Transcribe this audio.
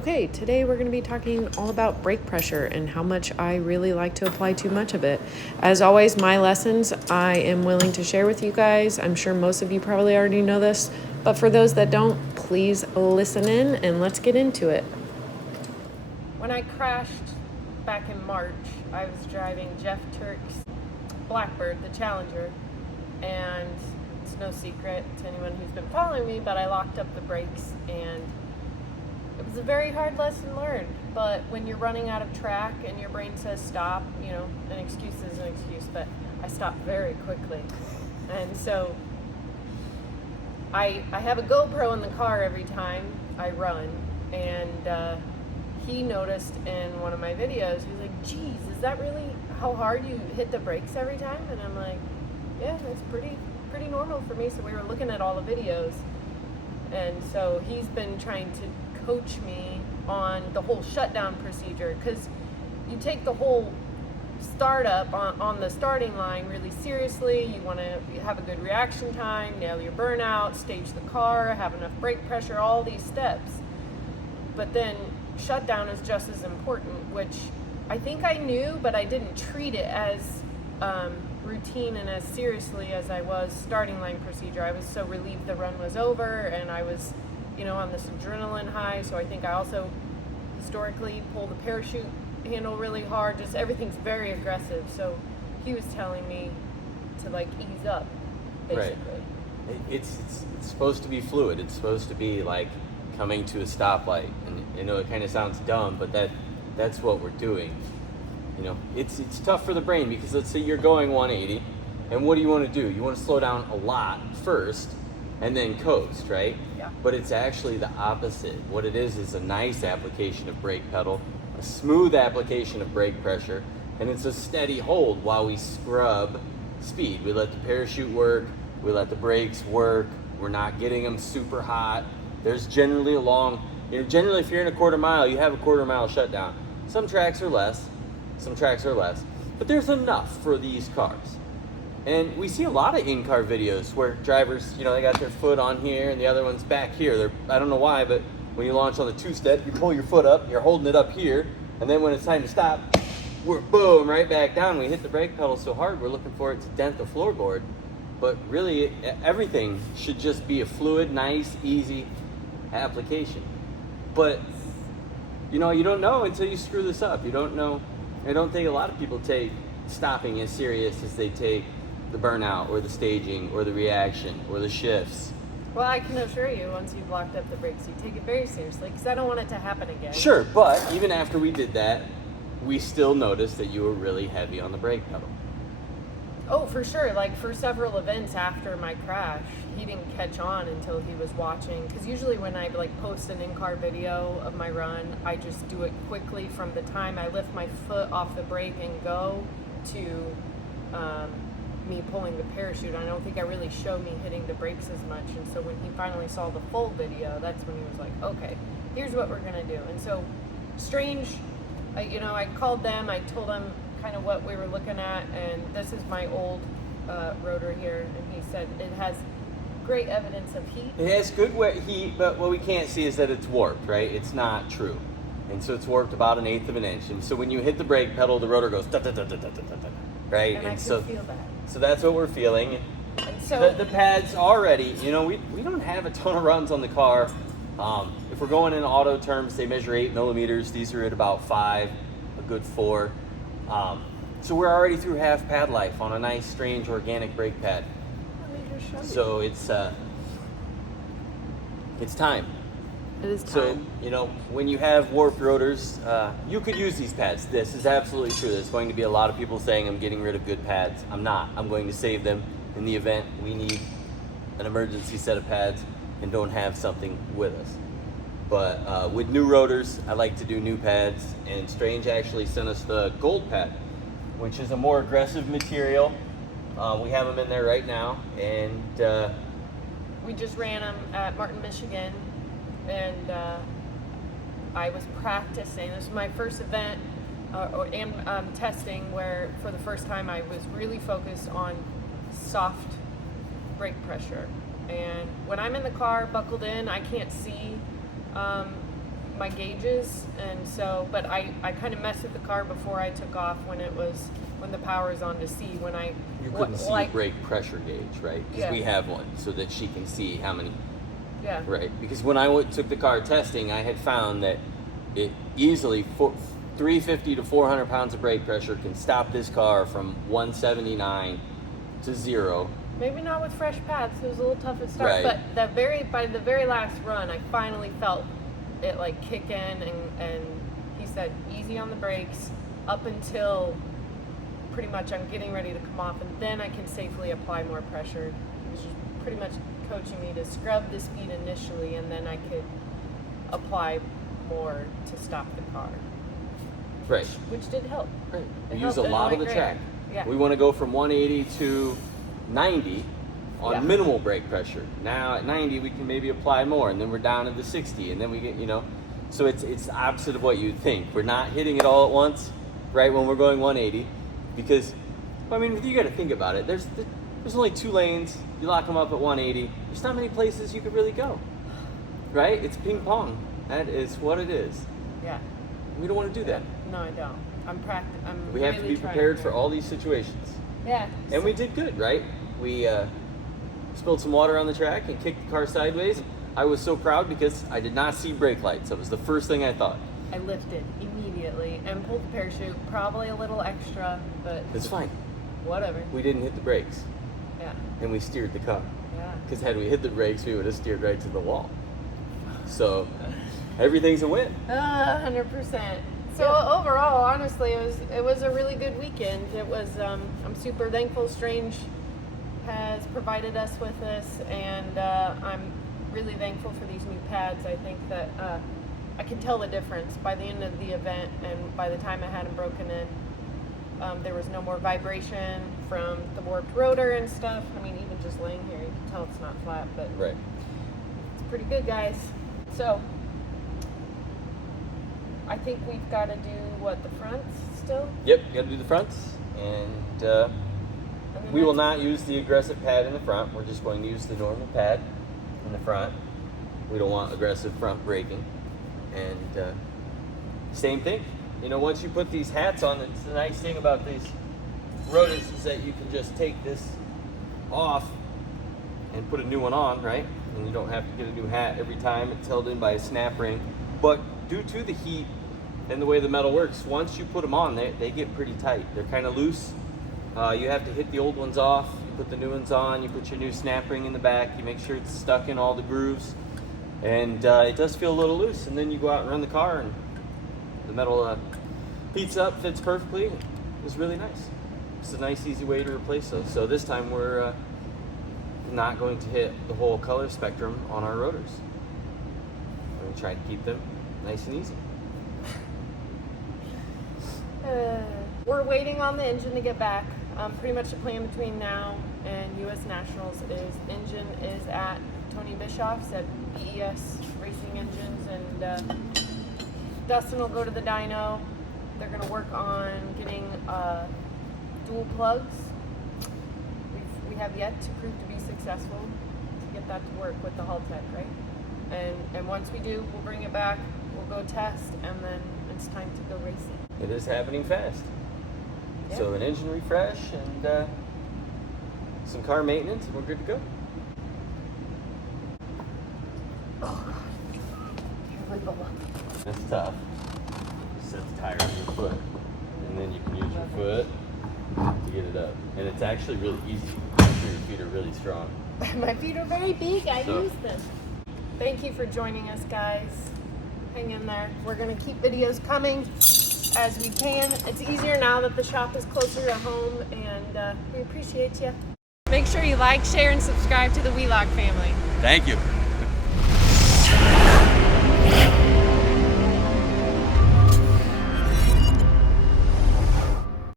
Okay, today we're going to be talking all about brake pressure and how much I really like to apply too much of it. As always, my lessons I am willing to share with you guys. I'm sure most of you probably already know this, but for those that don't, please listen in and let's get into it. When I crashed back in March, I was driving Jeff Turk's Blackbird, the Challenger, and it's no secret to anyone who's been following me, but I locked up the brakes and it was a very hard lesson learned. But when you're running out of track and your brain says stop, an excuse is an excuse, but I stopped very quickly. And so I have a GoPro in the car every time I run, and he noticed in one of my videos, he was like, geez, is that really how hard you hit the brakes every time? And I'm like, yeah, that's pretty normal for me. So we were looking at all the videos, and so he's been trying to coach me on the whole shutdown procedure, because you take the whole startup on the starting line really seriously. You want to have a good reaction time, nail your burnout, stage the car, have enough brake pressure, all these steps. But then shutdown is just as important, which I think I knew, but I didn't treat it as routine and as seriously as I was starting line procedure. I was so relieved the run was over, and I was on this adrenaline high. So I think I also historically pull the parachute handle really hard. Just everything's very aggressive. So he was telling me to ease up, basically. Right. It's supposed to be fluid. It's supposed to be like coming to a stoplight. And it kind of sounds dumb, but that's what we're doing. It's tough for the brain, because let's say you're going 180, and what do you want to do? You want to slow down a lot first and then coast, right? Yeah. But it's actually the opposite. What it is a nice application of brake pedal, a smooth application of brake pressure, and it's a steady hold while we scrub speed. We let the parachute work, we let the brakes work, we're not getting them super hot. There's generally generally if you're in a quarter mile, you have a quarter mile shutdown. Some tracks are less, but there's enough for these cars. And we see a lot of in-car videos where drivers, they got their foot on here and the other one's back here. I don't know why, but when you launch on the two-step, you pull your foot up, you're holding it up here, and then when it's time to stop, we're boom, right back down. We hit the brake pedal so hard, we're looking for it to dent the floorboard. But really, everything should just be a fluid, nice, easy application. But, you don't know until you screw this up. You don't know. I don't think a lot of people take stopping as serious as they take the burnout or the staging or the reaction or the shifts. Well, I can assure you, once you've locked up the brakes, you take it very seriously, because I don't want it to happen again. Sure, but even after we did that, we still noticed that you were really heavy on the brake pedal. Oh, for sure. For several events after my crash, he didn't catch on until he was watching. Because usually when I post an in-car video of my run, I just do it quickly from the time I lift my foot off the brake and go to me pulling the parachute. I don't think I really show me hitting the brakes as much. And so when he finally saw the full video, that's when he was like, okay, here's what we're gonna do. And so Strange, I called them, I told them kind of what we were looking at, and this is my old rotor here, and he said it has great evidence of heat. It has good heat, but what we can't see is that it's warped, right? It's not true. And so it's warped about 1/8 of an inch. And so when you hit the brake pedal, the rotor goes da da da da da da da, right? And I can feel that. So that's what we're feeling. And so the pads already, we don't have a ton of runs on the car. If we're going in auto terms, they measure 8 millimeters. These are at about 5, a good 4. So we're already through half pad life on a nice, strange, organic brake pad. Let me just show you. So it's time. It is time. So, when you have warped rotors, you could use these pads. This is absolutely true. There's going to be a lot of people saying I'm getting rid of good pads. I'm not. I'm going to save them in the event we need an emergency set of pads and don't have something with us. But with new rotors, I like to do new pads, and Strange actually sent us the gold pad, which is a more aggressive material. We have them in there right now, and we just ran them at Martin, Michigan, and I was practicing. This was my first event and testing where for the first time I was really focused on soft brake pressure. And when I'm in the car buckled in, I can't see my gauges, and so, but I kind of messed with the car before I took off when the power's on to see when I You couldn't see the brake pressure gauge, right? Because Yeah. we have one so that she can see how many. Yeah. Right. Because when I took the car testing, I had found that it easily 350 to 400 pounds of brake pressure can stop this car from 179 to 0. Maybe not with fresh pads. It was a little tough at start, Right. but by the very last run, I finally felt it like kick in, and he said easy on the brakes up until pretty much I'm getting ready to come off, and then I can safely apply more pressure. He was just pretty much coaching me to scrub the speed initially, and then I could apply more to stop the car. Right. Which did help. Right. It We use helped, a and it lot of went the great. track. Yeah. We want to go from 180 to 90 on Yeah. minimal brake pressure. Now at 90 we can maybe apply more, and then we're down to the 60, and then we get, so it's the opposite of what you'd think. We're not hitting it all at once, right, when we're going 180, because, I mean, you got to think about it. There's only 2 lanes. You lock them up at 180. There's not many places you could really go, right? It's ping pong. That is what it is. Yeah. We don't want to do that. No, I don't. I'm We have to really be trying prepared to. for all these situations. Yeah. And we did good, right? We spilled some water on the track and kicked the car sideways. I was so proud because I did not see brake lights. That was the first thing I thought. I lifted immediately and pulled the parachute, probably a little extra, but It's fine. whatever. We didn't hit the brakes, Yeah. and we steered the car. Yeah. Because had we hit the brakes, we would have steered right to the wall. So everything's a win. 100%. So overall, honestly, it was a really good weekend. It was. I'm super thankful Strange has provided us with this, and I'm really thankful for these new pads. I think that I can tell the difference by the end of the event, and by the time I had them broken in, there was no more vibration from the warped rotor and stuff. I mean, even just laying here, you can tell it's not flat, but Right. it's pretty good, guys. So I think we've got to do the fronts still. Yep, you got to do the fronts, and And then we will that's- not use the aggressive pad in the front. We're just going to use the normal pad in the front. We don't want aggressive front braking. And same thing. Once you put these hats on, it's the nice thing about these Rotors is that you can just take this off and put a new one on, right? And you don't have to get a new hat every time. It's held in by a snap ring. But due to the heat and the way the metal works, once you put them on, they get pretty tight. They're kind of loose. You have to hit the old ones off. You put the new ones on. You put your new snap ring in the back. You make sure it's stuck in all the grooves. And it does feel a little loose. And then you go out and run the car, and the metal heats up, fits perfectly. It's really nice. It's a nice, easy way to replace those. So this time we're not going to hit the whole color spectrum on our Rotors. We're going to try to keep them nice and easy. We're waiting on the engine to get back. Pretty much the plan between now and U.S. Nationals is engine is at Tony Bischoff's at BES Racing Engines, and Dustin will go to the dyno. They're going to work on getting dual plugs. We have yet to prove to be successful to get that to work with the Hull Tech, right? And once we do, we'll bring it back, we'll go test, and then it's time to go racing. It is happening fast. Yeah. So an engine refresh and some car maintenance, and we're good to go. That's tough. Set the tire on your foot, and then you can use your foot to get it up. And it's actually really easy. Your feet are really strong. My feet are very big. I So- use them. Thank you for joining us, guys. Hang in there. We're going to keep videos coming as we can. It's easier now that the shop is closer to home, and we appreciate you. Make sure you like, share, and subscribe to the Wheelock family. Thank you.